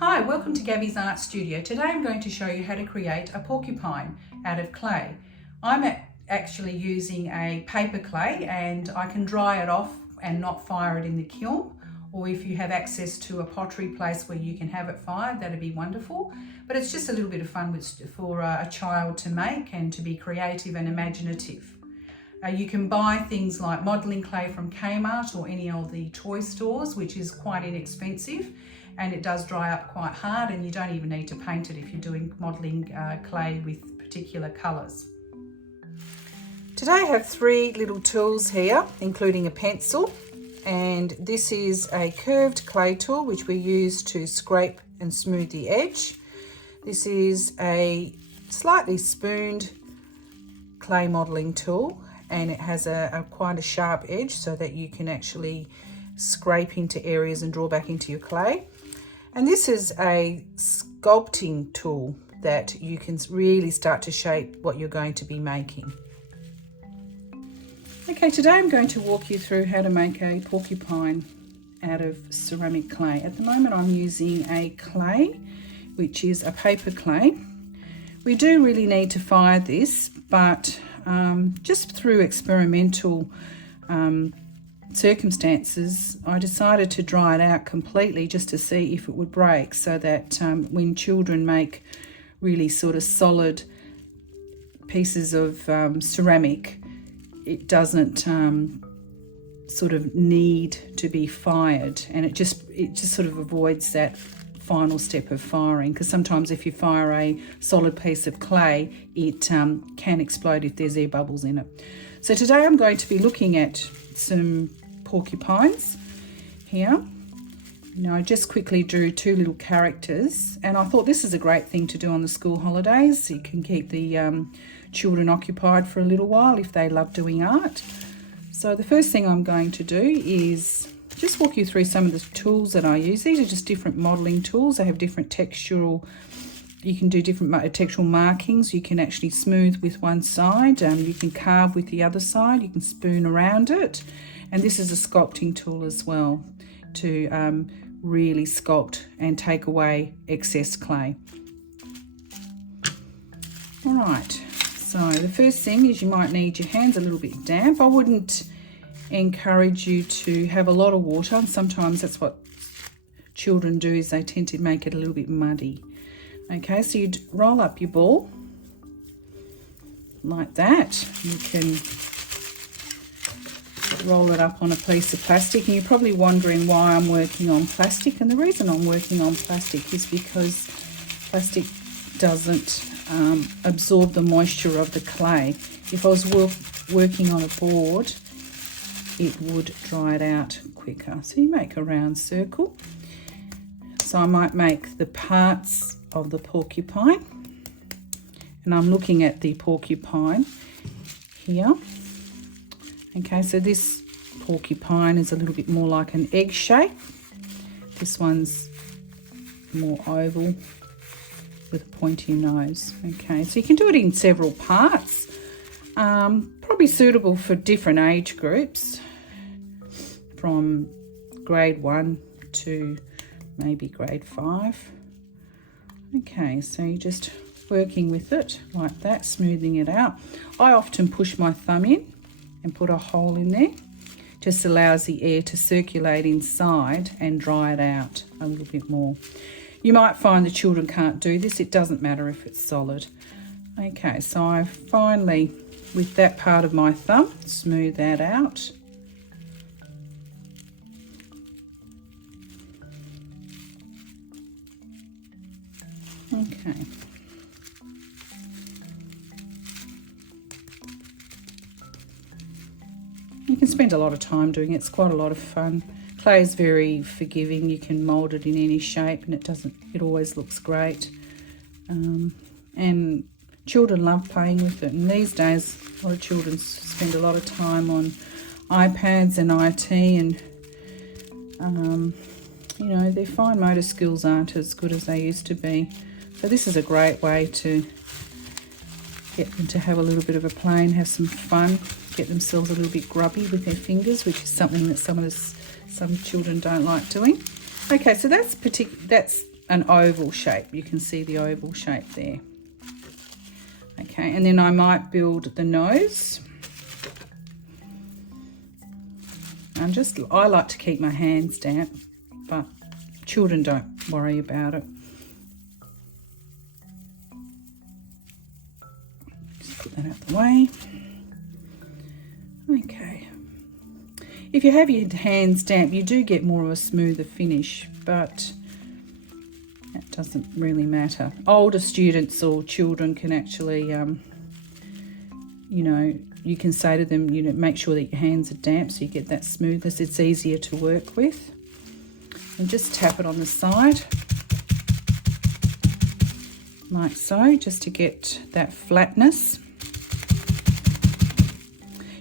Hi, welcome to Gabby's Art Studio. Today I'm going to show you how to create a porcupine out of clay. I'm actually using a paper clay and I can dry it off and not fire it in the kiln, or if you have access to a pottery place where you can have it fired, that'd be wonderful. But it's just a little bit of fun for a child to make and to be creative and imaginative. You can buy things like modelling clay from Kmart or any of the toy stores, which is quite inexpensive, and it does dry up quite hard, and you don't even need to paint it if you're doing modelling clay with particular colours. Today I have three little tools here, including a pencil, and this is a curved clay tool which we use to scrape and smooth the edge. This is a slightly spooned clay modelling tool, and it has quite a sharp edge so that you can actually scrape into areas and draw back into your clay. And this is a sculpting tool that you can really start to shape what you're going to be making. Okay, today I'm going to walk you through how to make a porcupine out of ceramic clay. At the moment I'm using a clay, which is a paper clay. We do really need to fire this, but just through experimental circumstances, I decided to dry it out completely just to see if it would break, so that when children make really sort of solid pieces of ceramic, it doesn't sort of need to be fired, and it just sort of avoids that final step of firing, because sometimes if you fire a solid piece of clay, it can explode if there's air bubbles in it. So today I'm going to be looking at some porcupines here. Now, I just quickly drew two little characters, and I thought this is a great thing to do on the school holidays. You can keep the children occupied for a little while if they love doing art. So the first thing I'm going to do is just walk you through some of the tools that I use. These are just different modelling tools. They have different textural, you can do different textural markings. You can actually smooth with one side, you can carve with the other side, you can spoon around it. And this is a sculpting tool as well to really sculpt and take away excess clay. All right, so the first thing is you might need your hands a little bit damp. I wouldn't encourage you to have a lot of water, and sometimes that's what children do, is they tend to make it a little bit muddy. Okay, so you'd roll up your ball like that. You can roll it up on a piece of plastic, and you're probably wondering why I'm working on plastic, and the reason I'm working on plastic is because plastic doesn't absorb the moisture of the clay. If I was working on a board, it would dry it out quicker. So you make a round circle. So I might make the parts of the porcupine, and I'm looking at the porcupine here. Okay, so this porcupine is a little bit more like an egg shape. This one's more oval with a pointy nose. Okay, so you can do it in several parts. Probably suitable for different age groups, from grade 1 to maybe grade 5. Okay, so you're just working with it like that, smoothing it out. I often push my thumb in and put a hole in there. Just allows the air to circulate inside and dry it out a little bit more. You might find the children can't do this. It doesn't matter if it's solid. Okay, so I finally, with that part of my thumb, smooth that out. Okay. You can spend a lot of time doing it. It's quite a lot of fun. Clay is very forgiving. You can mould it in any shape, and it always looks great. And children love playing with it. And these days, a lot of children spend a lot of time on iPads and IT, and you know, their fine motor skills aren't as good as they used to be. So this is a great way to get them to have a little bit of a play and have some fun, get themselves a little bit grubby with their fingers, which is something that some children don't like doing. Okay, so that's an oval shape. You can see the oval shape there. Okay, and then I might build the nose. I like to keep my hands damp, but children don't worry about it. Just put that out the way. Okay. If you have your hands damp, you do get more of a smoother finish, but that doesn't really matter. Older students or children can actually, you know, you can say to them, you know, make sure that your hands are damp so you get that smoothness. It's easier to work with. And just tap it on the side, like so, just to get that flatness.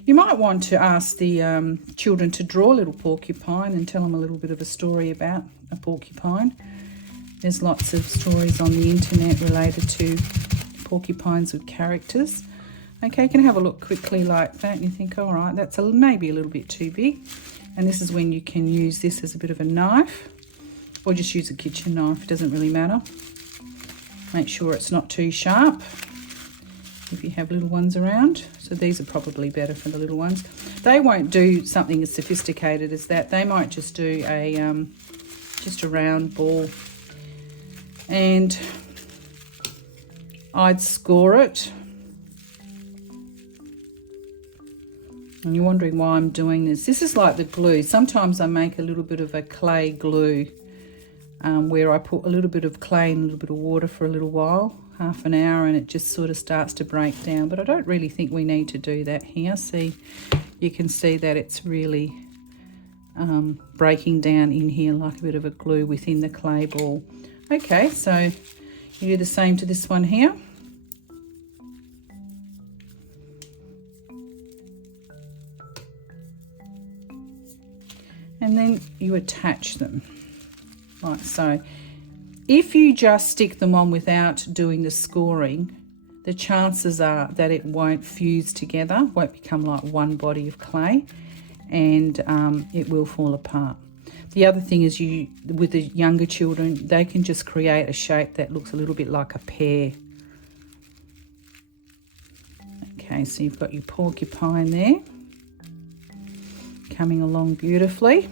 You might want to ask the children to draw a little porcupine and tell them a little bit of a story about a porcupine. There's lots of stories on the internet related to porcupines with characters. Okay, you can have a look quickly like that and you think, all right, that's maybe a little bit too big. And this is when you can use this as a bit of a knife, or just use a kitchen knife, it doesn't really matter. Make sure it's not too sharp if you have little ones around. So these are probably better for the little ones. They won't do something as sophisticated as that. They might just do just a round ball. And I'd score it. And you're wondering why I'm doing this. This is like the glue. Sometimes I make a little bit of a clay glue where I put a little bit of clay and a little bit of water for a little while, half an hour, and it just sort of starts to break down. But I don't really think we need to do that here. See, you can see that it's really breaking down in here like a bit of a glue within the clay ball. Okay, so you do the same to this one here. And then you attach them like so. If you just stick them on without doing the scoring, the chances are that it won't fuse together, won't become like one body of clay, and it will fall apart. The other thing is, with the younger children, they can just create a shape that looks a little bit like a pear. Okay, so you've got your porcupine there, coming along beautifully.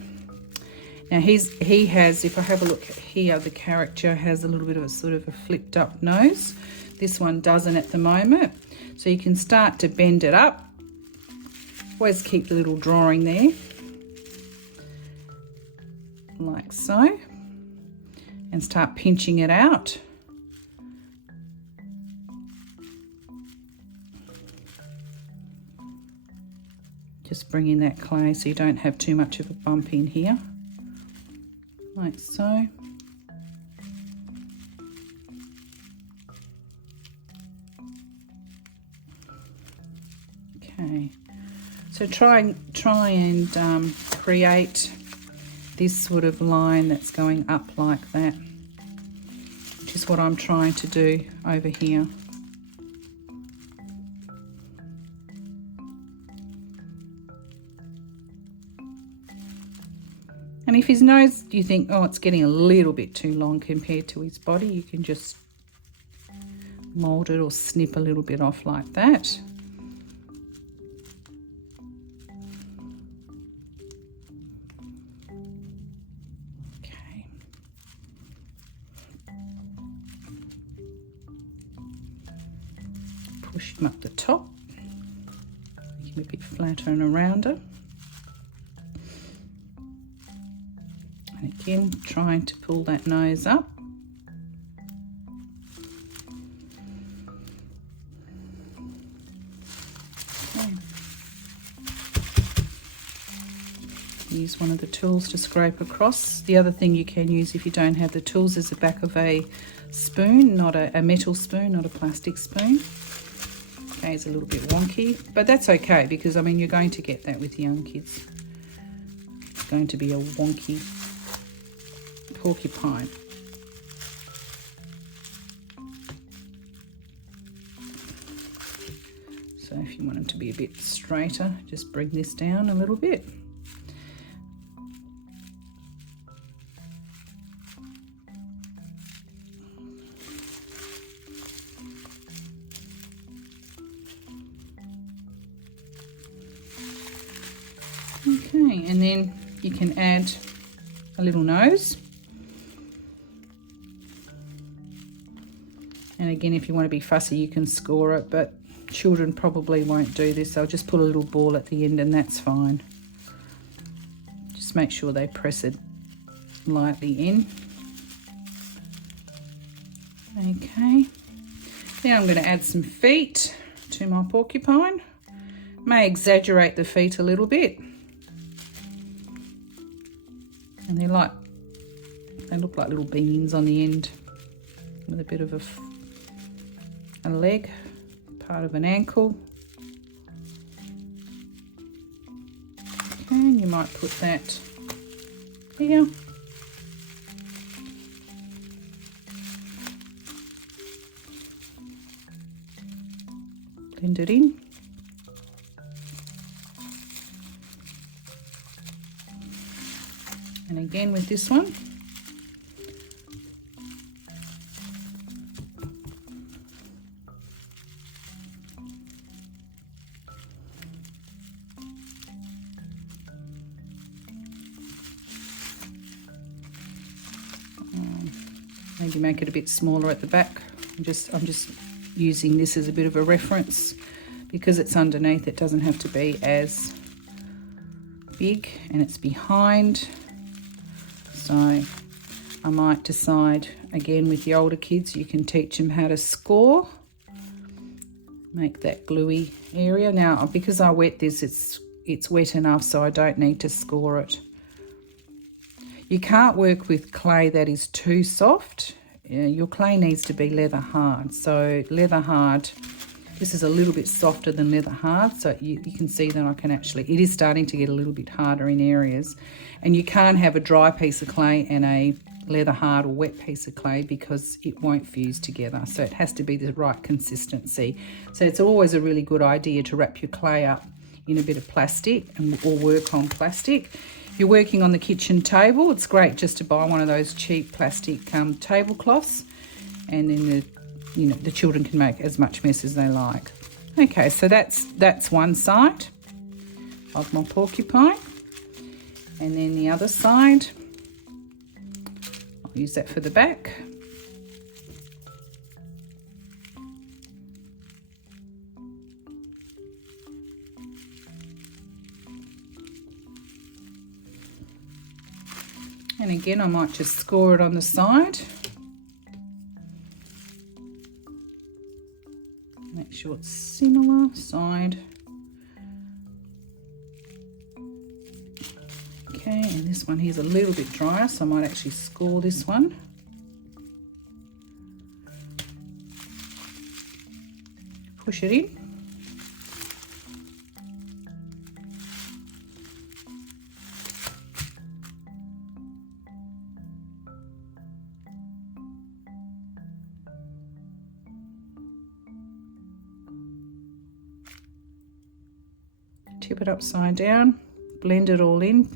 Now he has, if I have a look here, the character has a little bit of a sort of a flipped up nose. This one doesn't at the moment. So you can start to bend it up. Always keep the little drawing there, like so, and start pinching it out. Just bring in that clay so you don't have too much of a bump in here, like so. Okay, so try and create this sort of line that's going up like that, which is what I'm trying to do over here. And if his nose, you think, oh, it's getting a little bit too long compared to his body, you can just mold it or snip a little bit off like that. Okay. Push him up the top, make him a bit flatter and a rounder. And again, trying to pull that nose up. Okay. Use one of the tools to scrape across. The other thing you can use if you don't have the tools is the back of a spoon, not a metal spoon, not a plastic spoon. Okay, it's a little bit wonky, but that's okay because, I mean, you're going to get that with young kids. It's going to be a wonky porcupine. So if you want them to be a bit straighter, just bring this down a little bit. Okay, and then you can add a little nose. And again, if you want to be fussy, you can score it, but children probably won't do this. They'll just put a little ball at the end and that's fine. Just make sure they press it lightly in. Okay, now I'm going to add some feet to my porcupine. May exaggerate the feet a little bit. And they look like little beans on the end with a bit of a leg, part of an ankle. Okay, and you might put that here. Blend it in. And again with this one, maybe make it a bit smaller at the back. I'm just using this as a bit of a reference because it's underneath. It doesn't have to be as big, and it's behind. So I might decide, again with the older kids, you can teach them how to score. Make that gluey area. Now, because I wet this, it's wet enough so I don't need to score it. You can't work with clay that is too soft. Your clay needs to be leather hard. So leather hard, this is a little bit softer than leather hard. So you can see that I can actually, it is starting to get a little bit harder in areas. And you can't have a dry piece of clay and a leather hard or wet piece of clay because it won't fuse together. So it has to be the right consistency. So it's always a really good idea to wrap your clay up in a bit of plastic or work on plastic. You're working on the kitchen table, it's great just to buy one of those cheap plastic tablecloths, and then the children can make as much mess as they like. Okay, so that's one side of my porcupine, and then the other side, I'll use that for the back. And again, I might just score it on the side. Make sure it's similar side. Okay, and this one here's a little bit drier, so I might actually score this one. Push it in. Tip it upside down, blend it all in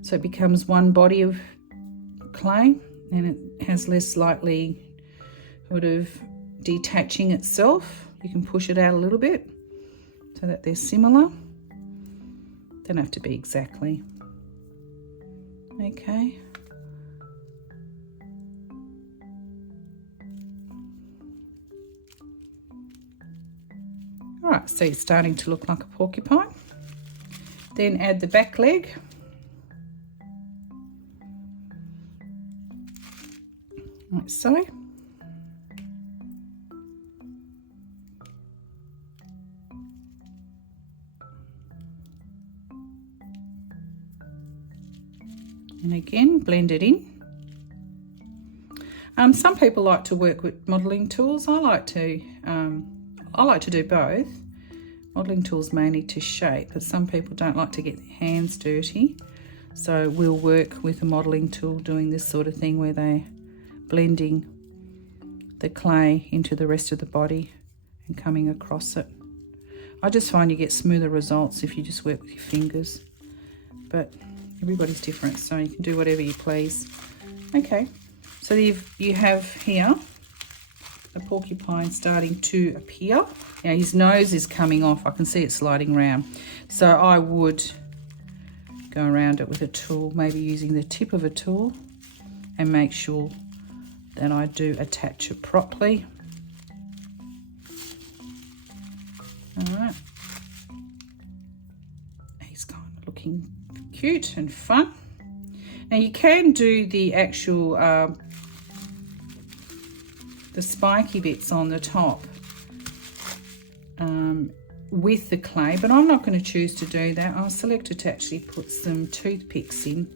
so it becomes one body of clay, and it has less likely sort of detaching itself. You can push it out a little bit so that they're similar. Don't have to be exactly. Okay. All right, so it's starting to look like a porcupine. Then add the back leg. Like so. And again, blend it in. Some people like to work with modelling tools. I like to do both. Modelling tools mainly to shape, but some people don't like to get their hands dirty. So we'll work with a modelling tool doing this sort of thing where they're blending the clay into the rest of the body and coming across it. I just find you get smoother results if you just work with your fingers, but everybody's different, so you can do whatever you please. Okay, so you have here the porcupine starting to appear. Now his nose is coming off. I can see it sliding around. So I would go around it with a tool, maybe using the tip of a tool, and make sure that I do attach it properly. All right. He's kind of looking cute and fun. Now you can do the actual the spiky bits on the top with the clay, but I'm not going to choose to do that. I've selected to actually put some toothpicks in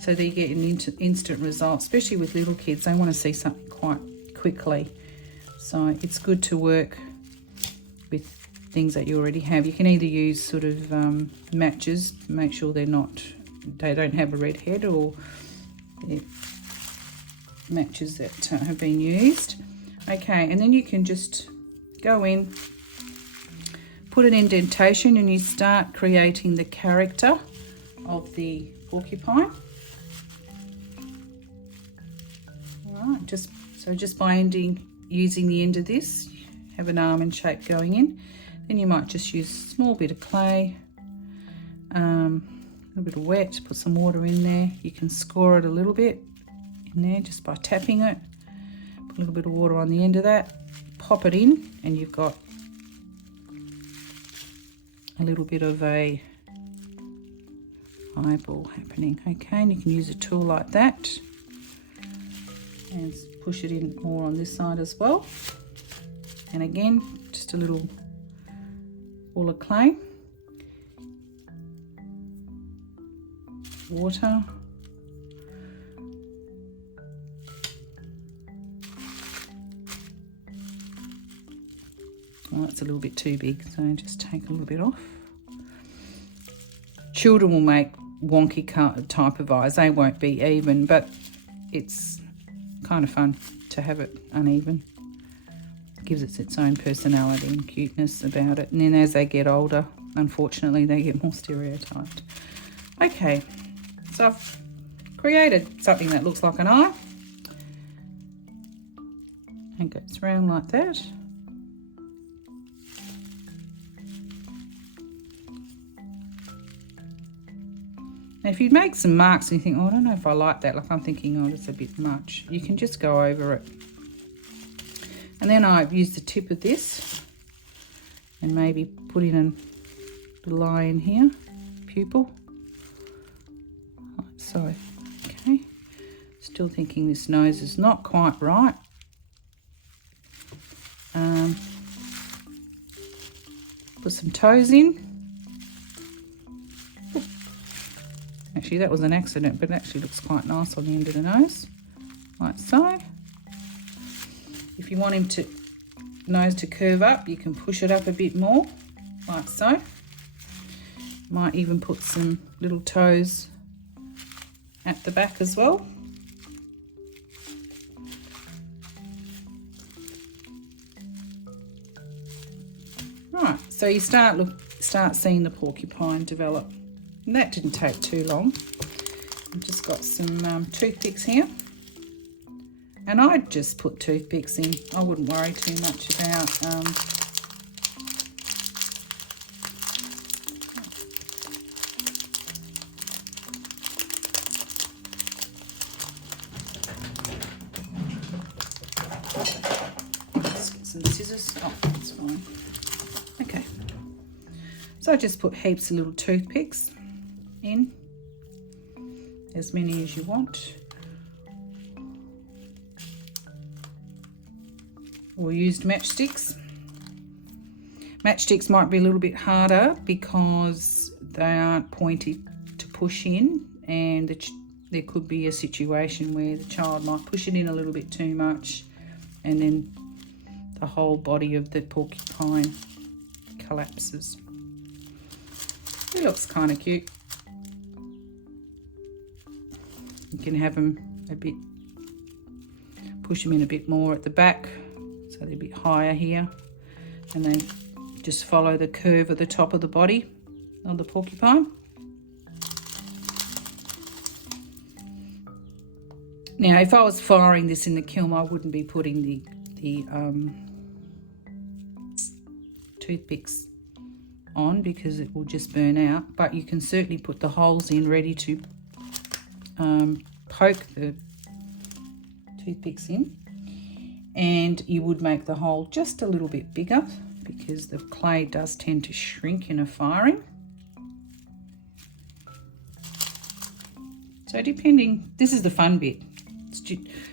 so that you get an instant result, especially with little kids. They want to see something quite quickly. So it's good to work with things that you already have. You can either use sort of matches, make sure they don't have a red head, or matches that have been used. Okay, and then you can just go in, put an indentation, and you start creating the character of the porcupine. All right, just by using the end of this, have an almond shape going in. Then you might just use a small bit of clay, a little bit of wet, put some water in there. You can score it a little bit in there just by tapping it. Put a little bit of water on the end of that, pop it in, and you've got a little bit of a eyeball happening. Okay, and you can use a tool like that and push it in more on this side as well. And again, just a little ball of clay, water, well, that's a little bit too big, so just take a little bit off. Children will make wonky type of eyes. They won't be even, but it's kind of fun to have it uneven. Gives it its own personality and cuteness about it. And then as they get older, unfortunately, they get more stereotyped. Okay, so I've created something that looks like an eye and goes around like that. Now, if you make some marks and you think, oh, I don't know if I like that, like I'm thinking, oh, that's a bit much, you can just go over it. And then I've used the tip of this and maybe put in a little eye in here, pupil, like so. Okay, still thinking this nose is not quite right. Put some toes in. Actually, that was an accident, but it actually looks quite nice on the end of the nose, like so. If you want nose to curve up, you can push it up a bit more, like so. Might even put some little toes at the back as well. Right, so you start seeing the porcupine develop. And that didn't take too long. I've just got some toothpicks here. And I'd just put toothpicks in. I wouldn't worry too much about let's get some scissors. Oh, that's fine. Okay. So I just put heaps of little toothpicks in, as many as you want. Or used matchsticks. Matchsticks might be a little bit harder because they aren't pointy to push in, and there could be a situation where the child might push it in a little bit too much and then the whole body of the porcupine collapses. It looks kind of cute. You can have them push them in a bit more at the back, so they're a bit higher here, and they just follow the curve of the top of the body of the porcupine. Now, if I was firing this in the kiln, I wouldn't be putting the toothpicks on because it will just burn out, but you can certainly put the holes in ready to poke the toothpicks in, and you would make the hole just a little bit bigger because the clay does tend to shrink in a firing. So depending, this is the fun bit.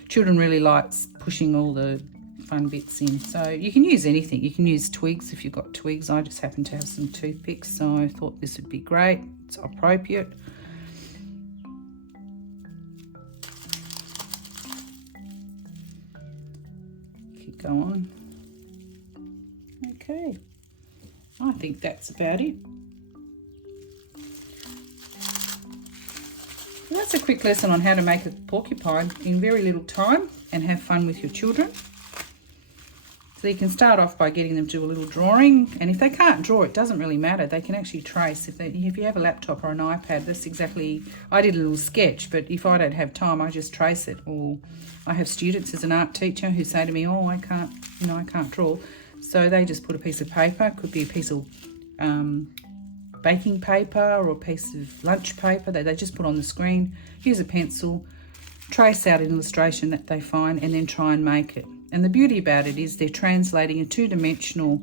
Children really like pushing all the fun bits in. So you can use anything. You can use twigs if you've got twigs. I just happen to have some toothpicks, so I thought this would be great. It's appropriate. Keep going. Okay. I think that's about it. Well, that's a quick lesson on how to make a porcupine in very little time and have fun with your children. So you can start off by getting them to do a little drawing, and if they can't draw, it doesn't really matter. They can actually trace. If you have a laptop or an iPad, that's exactly, I did a little sketch, but if I don't have time, I just trace it. Or I have students as an art teacher who say to me, oh, I can't draw. So they just put a piece of paper, could be a piece of baking paper or a piece of lunch paper that they just put on the screen, use a pencil, trace out an illustration that they find, and then try and make it. And the beauty about it is they're translating a two-dimensional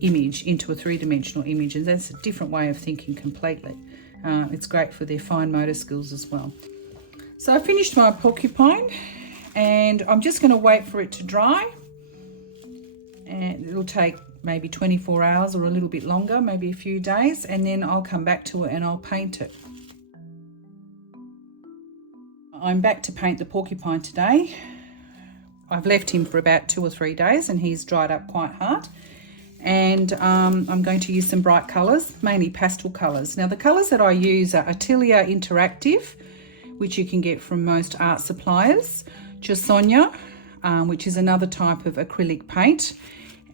image into a three-dimensional image, and that's a different way of thinking completely. It's great for their fine motor skills as well. So I finished my porcupine, and I'm just going to wait for it to dry, and it'll take maybe 24 hours or a little bit longer, maybe a few days, and then I'll come back to it and I'll paint it. I'm back to paint the porcupine today. I've left him for about 2 or 3 days and he's dried up quite hard. And I'm going to use some bright colours, mainly pastel colours. Now the colours that I use are Atelier Interactive, which you can get from most art suppliers, Chausonia, which is another type of acrylic paint.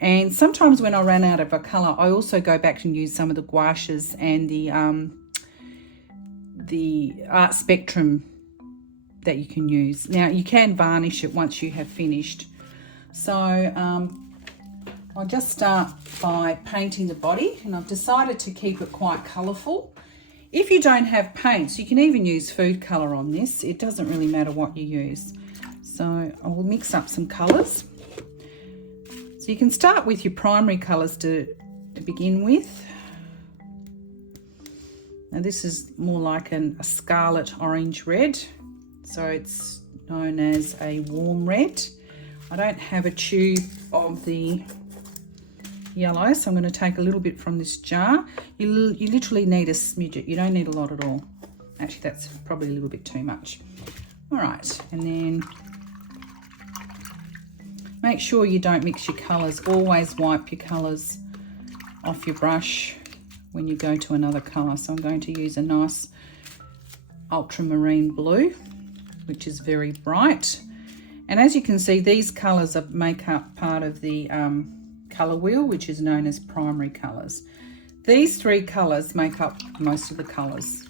And sometimes when I run out of a colour, I also go back and use some of the gouaches and the Art Spectrum that you can use. Now you can varnish it once you have finished. So I'll just start by painting the body, and I've decided to keep it quite colourful. If you don't have paints, you can even use food colour on this. It doesn't really matter what you use. So I will mix up some colours. So you can start with your primary colours to begin with. Now this is more like a scarlet orange red. So it's known as a warm red. I don't have a tube of the yellow, so I'm going to take a little bit from this jar. You literally need a smidget. You don't need a lot at all. Actually, that's probably a little bit too much. All right, and then make sure you don't mix your colours. Always wipe your colours off your brush when you go to another colour. So I'm going to use a nice ultramarine blue, which is very bright. And as you can see, these colours make up part of the colour wheel, which is known as primary colours. These 3 colours make up most of the colours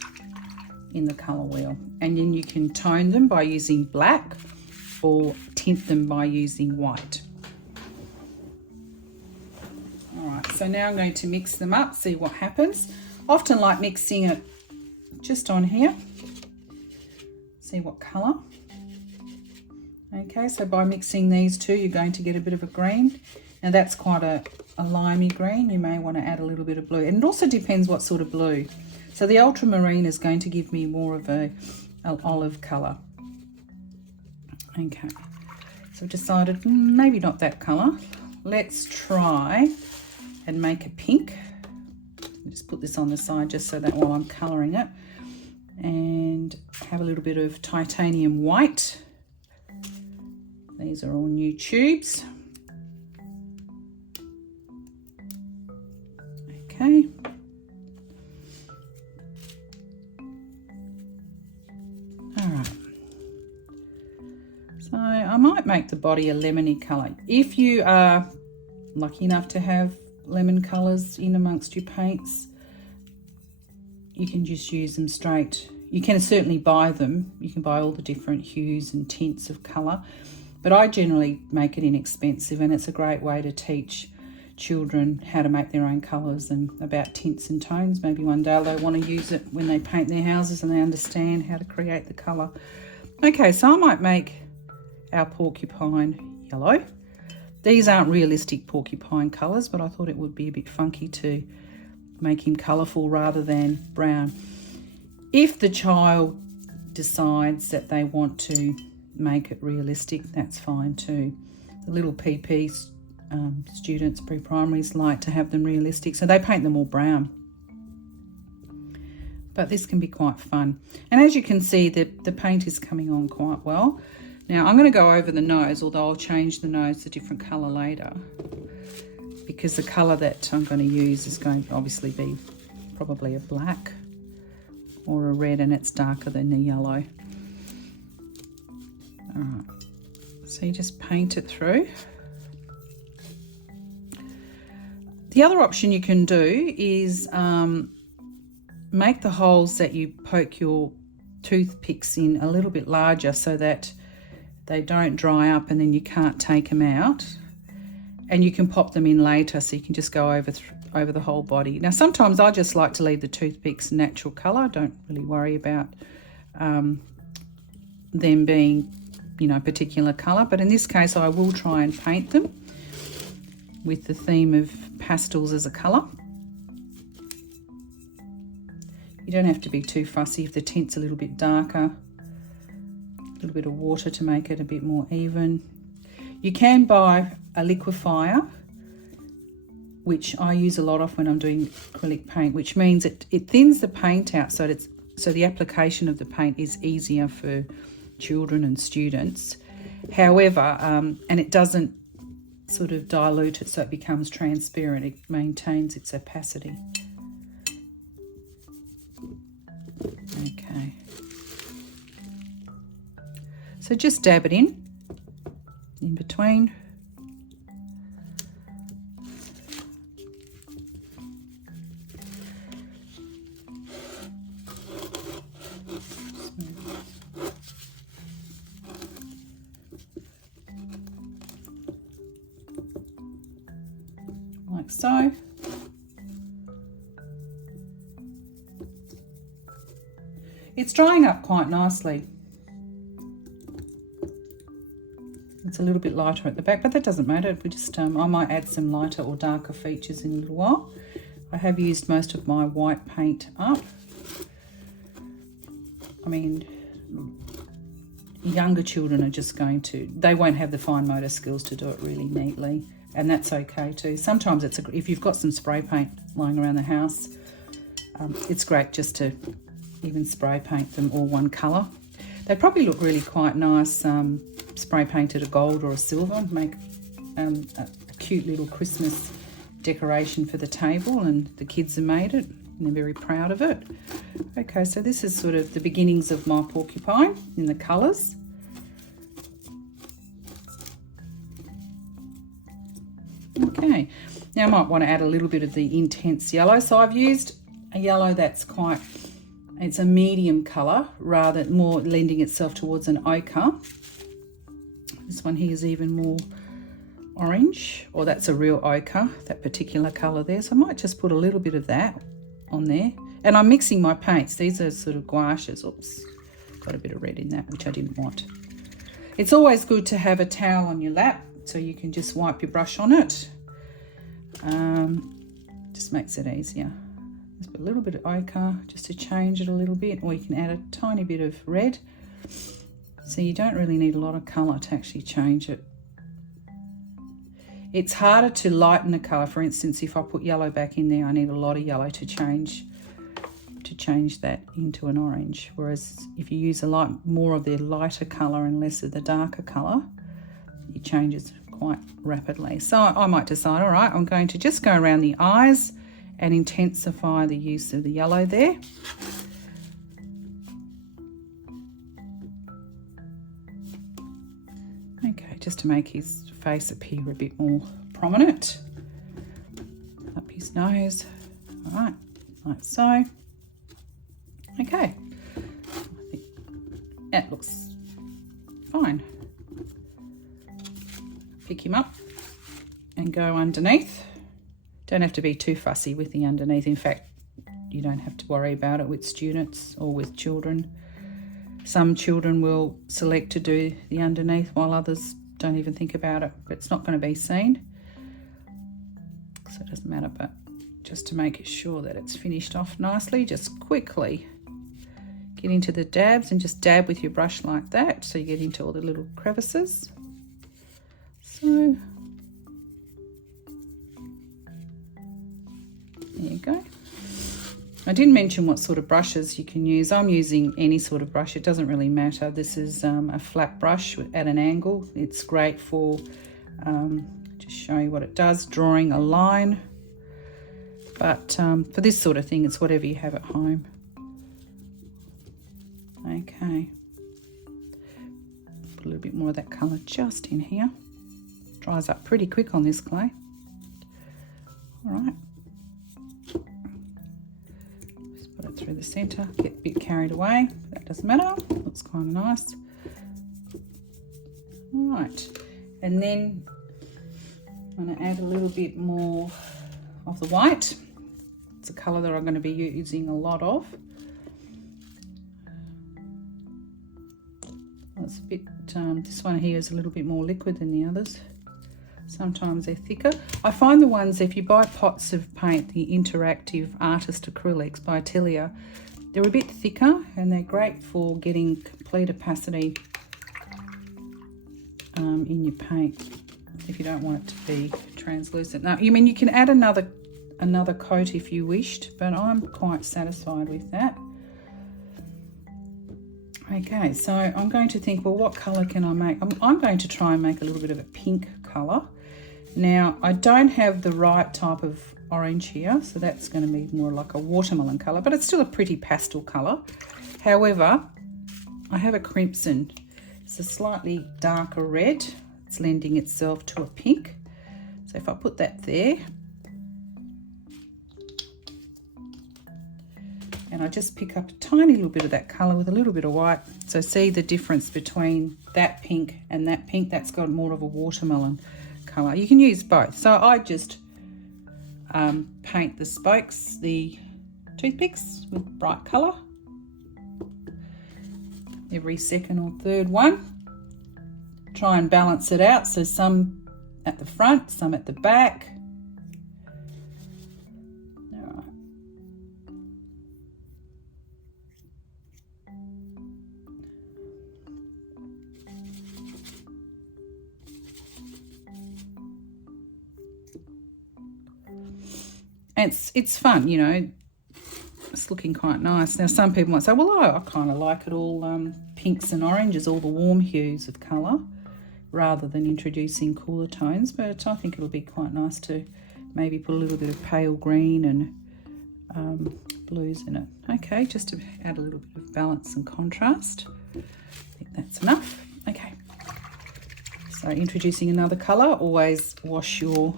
in the colour wheel. And then you can tone them by using black or tint them by using white. All right, so now I'm going to mix them up, see what happens. Often like mixing it just on here. See what colour. Okay, so by mixing these two, you're going to get a bit of a green. Now that's quite a limey green. You may want to add a little bit of blue. And it also depends what sort of blue. So the ultramarine is going to give me more of an olive colour. Okay, so I've decided maybe not that colour. Let's try and make a pink. Just put this on the side just so that while I'm colouring it. And have a little bit of titanium white. These are all new tubes. Okay. All right. So I might make the body a lemony colour. If you are lucky enough to have lemon colours in amongst your paints, you can just use them straight. You can certainly buy them. You can buy all the different hues and tints of colour, but I generally make it inexpensive, and it's a great way to teach children how to make their own colours and about tints and tones. Maybe one day they'll want to use it when they paint their houses and they understand how to create the colour. Okay, so I might make our porcupine yellow. These aren't realistic porcupine colours, but I thought it would be a bit funky to make him colourful rather than brown. If the child decides that they want to make it realistic, that's fine too. The little PPs, students, pre-primaries, like to have them realistic, so they paint them all brown. But this can be quite fun. And as you can see, the paint is coming on quite well. Now I'm going to go over the nose, although I'll change the nose to a different colour later, because the colour that I'm going to use is going to obviously be probably a black or a red, and it's darker than the yellow. All right, so you just paint it through. The other option you can do is make the holes that you poke your toothpicks in a little bit larger so that they don't dry up and then you can't take them out, and you can pop them in later, so you can just go over the whole body. Now sometimes I just like to leave the toothpicks natural colour. I don't really worry about them being, you know, particular colour, but in this case I will try and paint them with the theme of pastels as a colour. You don't have to be too fussy if the tint's a little bit darker. A little bit of water to make it a bit more even. You can buy a liquefier, which I use a lot of when I'm doing acrylic paint, which means it thins the paint out so the application of the paint is easier for children and students. However, and it doesn't sort of dilute it so it becomes transparent. It maintains its opacity. Okay. So just dab it in between. Like so. It's drying up quite nicely. It's a little bit lighter at the back, but that doesn't matter. We just I might add some lighter or darker features in a little while. I have used most of my white paint up. I mean, younger children are just they won't have the fine motor skills to do it really neatly, and that's okay too. Sometimes if you've got some spray paint lying around the house, it's great just to even spray paint them all one colour. They probably look really quite nice, spray painted a gold or a silver, make a cute little Christmas decoration for the table, and the kids have made it and they're very proud of it. Okay, so this is sort of the beginnings of my porcupine in the colours. Okay, now I might want to add a little bit of the intense yellow. So I've used a yellow that's it's a medium colour, rather more lending itself towards an ochre. This one here is even more orange, or that's a real ochre, that particular colour there. So I might just put a little bit of that on there. And I'm mixing my paints. These are sort of gouaches. Oops, got a bit of red in that, which I didn't want. It's always good to have a towel on your lap so you can just wipe your brush on it. Just makes it easier. Just put a little bit of ochre just to change it a little bit, or you can add a tiny bit of red. So you don't really need a lot of colour to actually change it. It's harder to lighten a colour. For instance, if I put yellow back in there, I need a lot of yellow to change that into an orange. Whereas if you use more of the lighter colour and less of the darker colour, it changes quite rapidly. So I might decide, all right, I'm going to just go around the eyes and intensify the use of the yellow there. Okay, just to make his face appear a bit more prominent. Up his nose. All right, like so. Okay, I think that looks fine. Pick him up and go underneath. Don't have to be too fussy with the underneath. In fact, you don't have to worry about it with students or with children. Some children will select to do the underneath while others don't even think about it, but it's not going to be seen, so it doesn't matter. But just to make sure that it's finished off nicely, just quickly get into the dabs and just dab with your brush like that, so you get into all the little crevices. So there you go. I didn't mention what sort of brushes you can use. I'm using any sort of brush. It doesn't really matter. This is a flat brush at an angle. It's great for, just show you what it does, drawing a line. But for this sort of thing, it's whatever you have at home. Okay. Put a little bit more of that colour just in here. Dries up pretty quick on this clay. All right. Through the centre, get a bit carried away, that doesn't matter, looks kind of nice. All right, and then I'm going to add a little bit more of the white. It's a colour that I'm going to be using a lot of. It's a bit, this one here is a little bit more liquid than the others. Sometimes they're thicker. I find the ones, if you buy pots of paint, the interactive artist acrylics by Atelier, they're a bit thicker and they're great for getting complete opacity in your paint if you don't want it to be translucent. Now, you can add another coat if you wished, but I'm quite satisfied with that. Okay, so I'm going to think, well, what colour can I make? I'm going to try and make a little bit of a pink colour. Now, I don't have the right type of orange here, so that's going to be more like a watermelon colour, but it's still a pretty pastel colour. However, I have a crimson. It's a slightly darker red. It's lending itself to a pink. So if I put that there, and I just pick up a tiny little bit of that colour with a little bit of white. So see the difference between that pink and that pink? That's got more of a watermelon colour. You can use both. So I just paint the spokes, the toothpicks, with bright colour. Every second or third one. Try and balance it out. So some at the front, some at the back. It's fun, it's looking quite nice. Now some people might say, well, I kind of like it all pinks and oranges, all the warm hues of colour, rather than introducing cooler tones, but I think it'll be quite nice to maybe put a little bit of pale green and blues in it. Okay, just to add a little bit of balance and contrast. I think that's enough. Okay, so introducing another colour, always wash your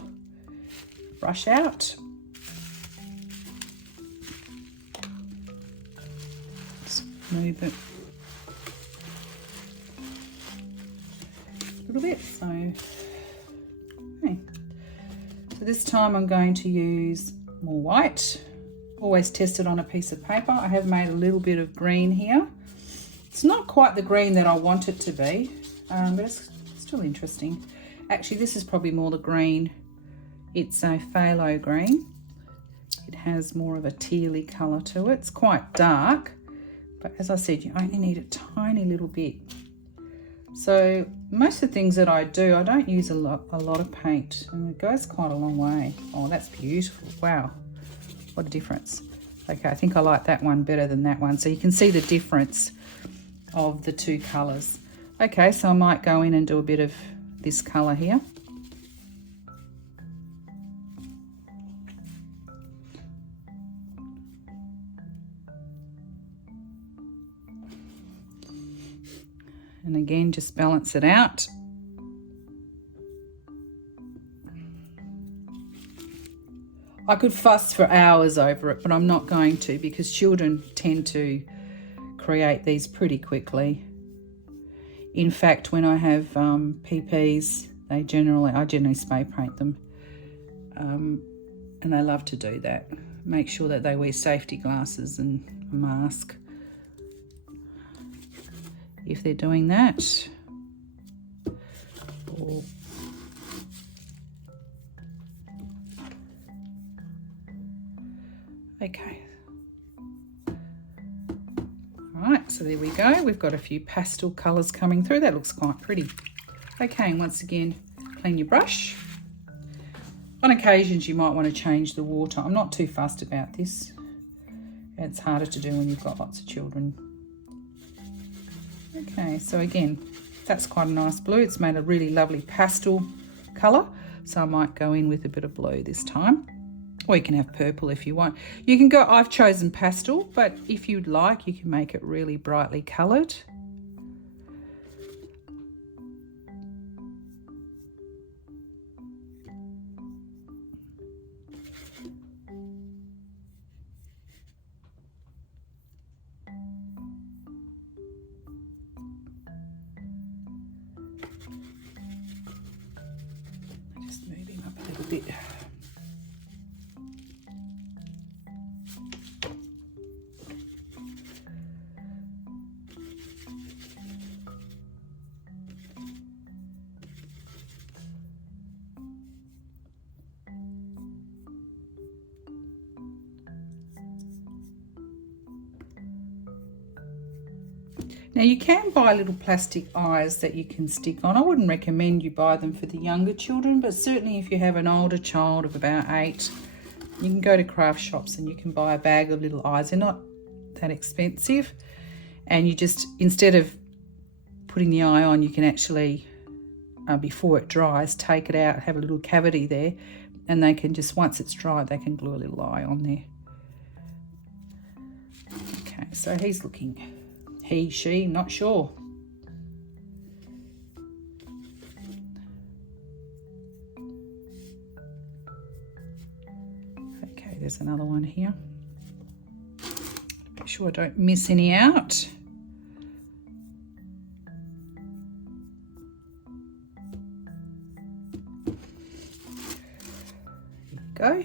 brush out. Move it a little bit. So this time I'm going to use more white. Always test it on a piece of paper. I have made a little bit of green here. It's not quite the green that I want it to be, but it's still interesting. Actually, this is probably more the green. It's a phthalo green. It has more of a tealy colour to it. It's quite dark. But as I said, you only need a tiny little bit. So most of the things that I do, I don't use a lot of paint, and it goes quite a long way. Oh, that's beautiful. Wow, what a difference. Okay, I think I like that one better than that one. So you can see the difference of the two colours. Okay, so I might go in and do a bit of this colour here. And again, just balance it out. I could fuss for hours over it, but I'm not going to, because children tend to create these pretty quickly. In fact, when I have PPs, I generally spray paint them. and they love to do that. Make sure that they wear safety glasses and a mask if they're doing that. Okay. All right, so there we go. We've got a few pastel colours coming through. That looks quite pretty. Okay, and once again, clean your brush. On occasions, you might want to change the water. I'm not too fussed about this. It's harder to do when you've got lots of children. Okay, so again, that's quite a nice blue. It's made a really lovely pastel colour. So I might go in with a bit of blue this time. Or you can have purple if you want. You can go, I've chosen pastel, but if you'd like, you can make it really brightly coloured. Just move him up a little bit. Now you can buy little plastic eyes that you can stick on. I wouldn't recommend you buy them for the younger children, but certainly if you have an older child of about 8, you can go to craft shops and you can buy a bag of little eyes. They're not that expensive. And you just, instead of putting the eye on, you can actually, before it dries, take it out, have a little cavity there, and they can just, once it's dry, they can glue a little eye on there. Okay, so he's looking... He, she, not sure. Okay, there's another one here. Make sure I don't miss any out. There you go.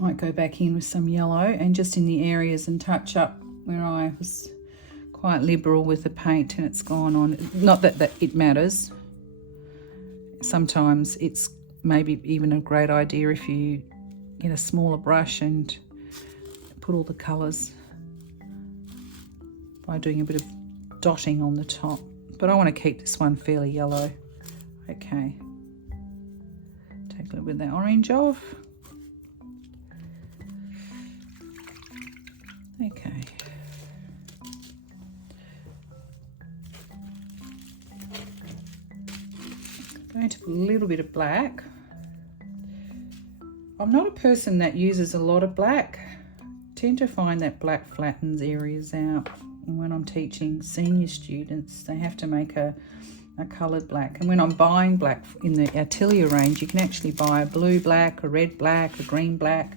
Might go back in with some yellow and just in the areas and touch up where I was quite liberal with the paint and it's gone on. Not that it matters. Sometimes it's maybe even a great idea if you get a smaller brush and put all the colours by doing a bit of dotting on the top. But I want to keep this one fairly yellow. Okay. Take a little bit of that orange off. Okay. Going to put a little bit of black. I'm not a person that uses a lot of black. I tend to find that black flattens areas out. And when I'm teaching senior students, they have to make a coloured black. And when I'm buying black in the Atelier range, you can actually buy a blue black, a red black, a green black.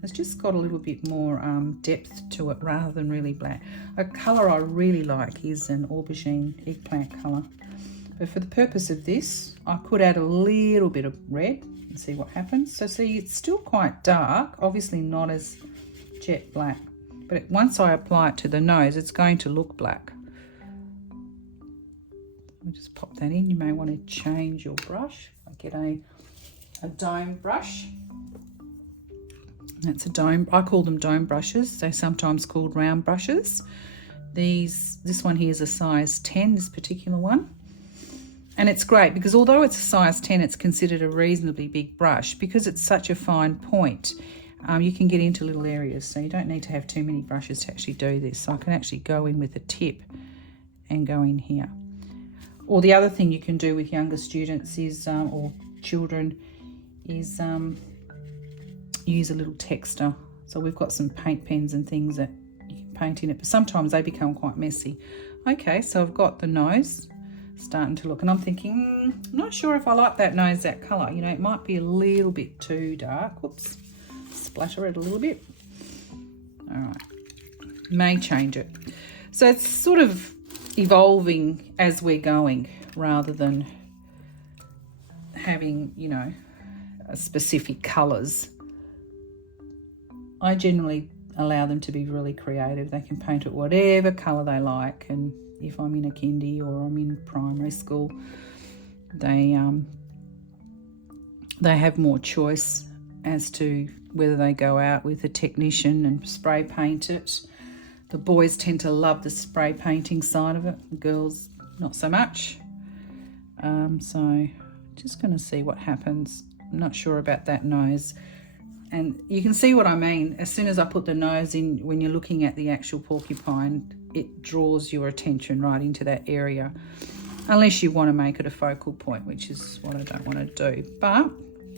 It's just got a little bit more depth to it rather than really black. A colour I really like is an aubergine eggplant colour. But for the purpose of this, I could add a little bit of red and see what happens. So see, it's still quite dark, obviously not as jet black. But once I apply it to the nose, it's going to look black. We'll just pop that in. You may want to change your brush. I get a dome brush. That's a dome. I call them dome brushes. They're sometimes called round brushes. This one here is a size 10, this particular one. And it's great because although it's a size 10, it's considered a reasonably big brush. Because it's such a fine point, you can get into little areas. So you don't need to have too many brushes to actually do this. So I can actually go in with a tip and go in here. Or the other thing you can do with younger students is, or children, is use a little texture. So we've got some paint pens and things that you can paint in it, but sometimes they become quite messy. Okay, so I've got the nose starting to look, and I'm thinking, I'm not sure if I like that nose, that colour. You know, it might be a little bit too dark. Whoops, splatter it a little bit. All right, may change it. So it's sort of, evolving as we're going, rather than having, you know, specific colours. I generally allow them to be really creative. They can paint it whatever colour they like, and if I'm in a kindy or I'm in primary school, they have more choice as to whether they go out with a technician and spray paint it. The boys tend to love the spray painting side of it, the girls not so much. So just going to see what happens. I'm not sure about that nose. And you can see what I mean. As soon as I put the nose in, when you're looking at the actual porcupine, it draws your attention right into that area. Unless you want to make it a focal point, which is what I don't want to do. But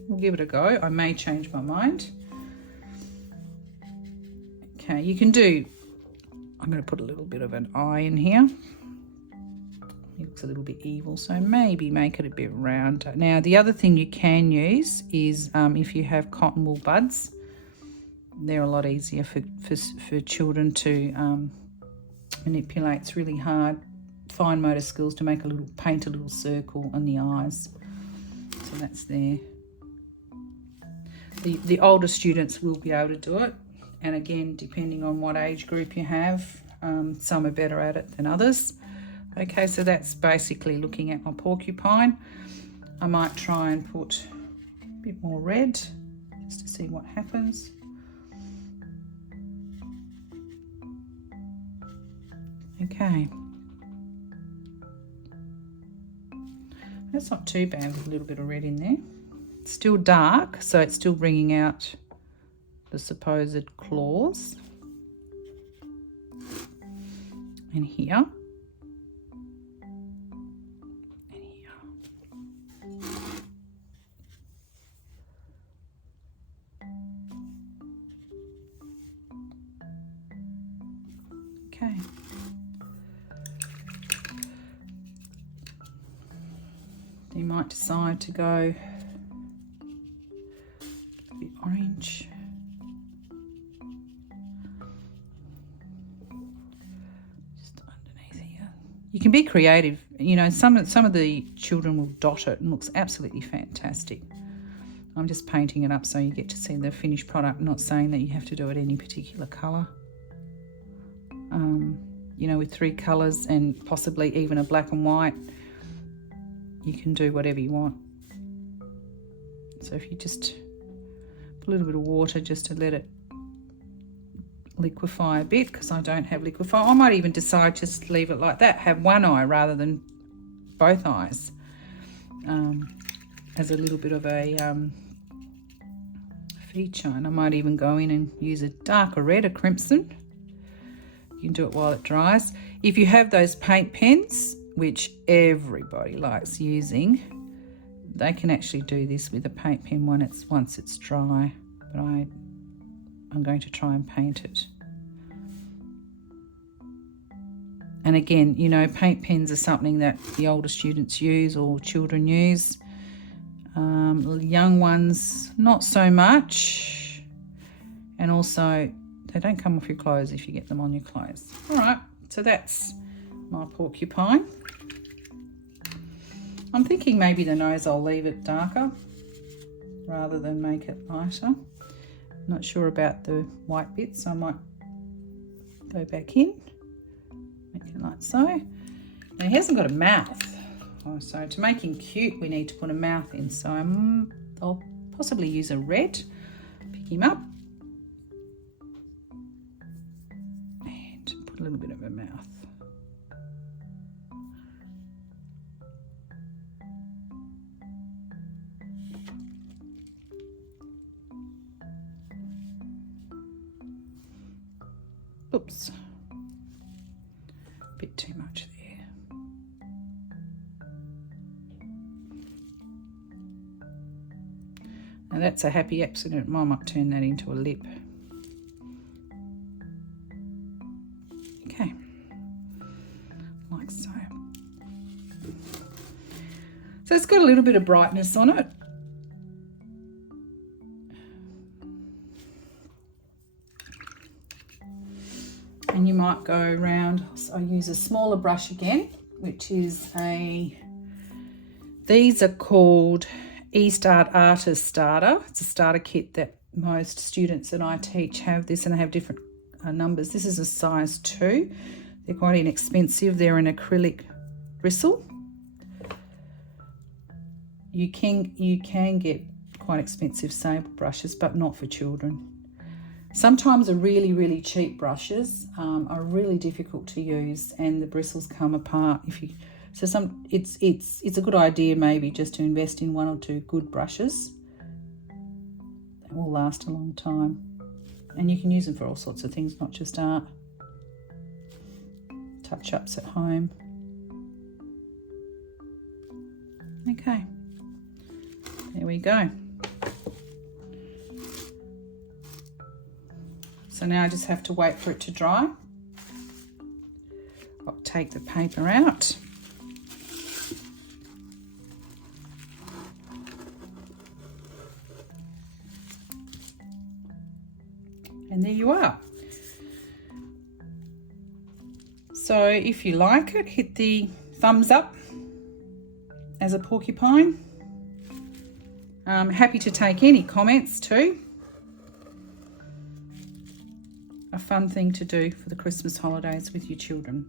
we'll give it a go. I may change my mind. Okay, you can do, I'm going to put a little bit of an eye in here. It looks a little bit evil, so maybe make it a bit rounder. Now, the other thing you can use is if you have cotton wool buds, they're a lot easier for children to manipulate. It's really hard, fine motor skills, to make paint a little circle on the eyes. So that's there. The older students will be able to do it, and again, depending on what age group you have, some are better at it than others. Okay, so that's basically looking at my porcupine. I might try and put a bit more red just to see what happens. Okay. That's not too bad with a little bit of red in there. It's still dark, so it's still bringing out the supposed claws. And here. Okay. You might decide to go a bit orange. Just underneath here. You can be creative. You know, some of the children will dot it and it looks absolutely fantastic. I'm just painting it up so you get to see the finished product. I'm not saying that you have to do it any particular colour. You know, with 3 colours and possibly even a black and white, you can do whatever you want. So if you just put a little bit of water just to let it liquefy a bit, because I don't have liquefy. I might even decide just to leave it like that, have one eye rather than both eyes, as a little bit of a feature. And I might even go in and use a darker red, a crimson. You can do it while it dries. If you have those paint pens, which everybody likes using, they can actually do this with a paint pen once it's dry. But I'm going to try and paint it. And again, you know, paint pens are something that the older students use or children use. Young ones, not so much. And also, they don't come off your clothes if you get them on your clothes. All right, so that's my porcupine. I'm thinking maybe the nose I'll leave it darker rather than make it lighter. Not sure about the white bits, so I might go back in, make it like so. Now he hasn't got a mouth, so to make him cute we need to put a mouth in. So I'll possibly use a red, pick him up, a little bit of a mouth. Oops, a bit too much there. Now that's a happy accident. I might turn that into a lip. Okay, like so. So it's got a little bit of brightness on it. And you might go around, so I use a smaller brush again, which is these are called eStart Artist Starter. It's a starter kit that most students that I teach have this, and they have different numbers. This is a size 2. They're quite inexpensive. They're an acrylic bristle. You can get quite expensive sable brushes, but not for children. Sometimes the really, really cheap brushes are really difficult to use, and the bristles come apart. It's a good idea maybe just to invest in 1 or 2 good brushes that will last a long time, and you can use them for all sorts of things, not just art. Touch-ups at home. Okay, there we go. So now I just have to wait for it to dry. I'll take the paper out. And there you are. So if you like it, hit the thumbs up as a porcupine. I'm happy to take any comments too. A fun thing to do for the Christmas holidays with your children.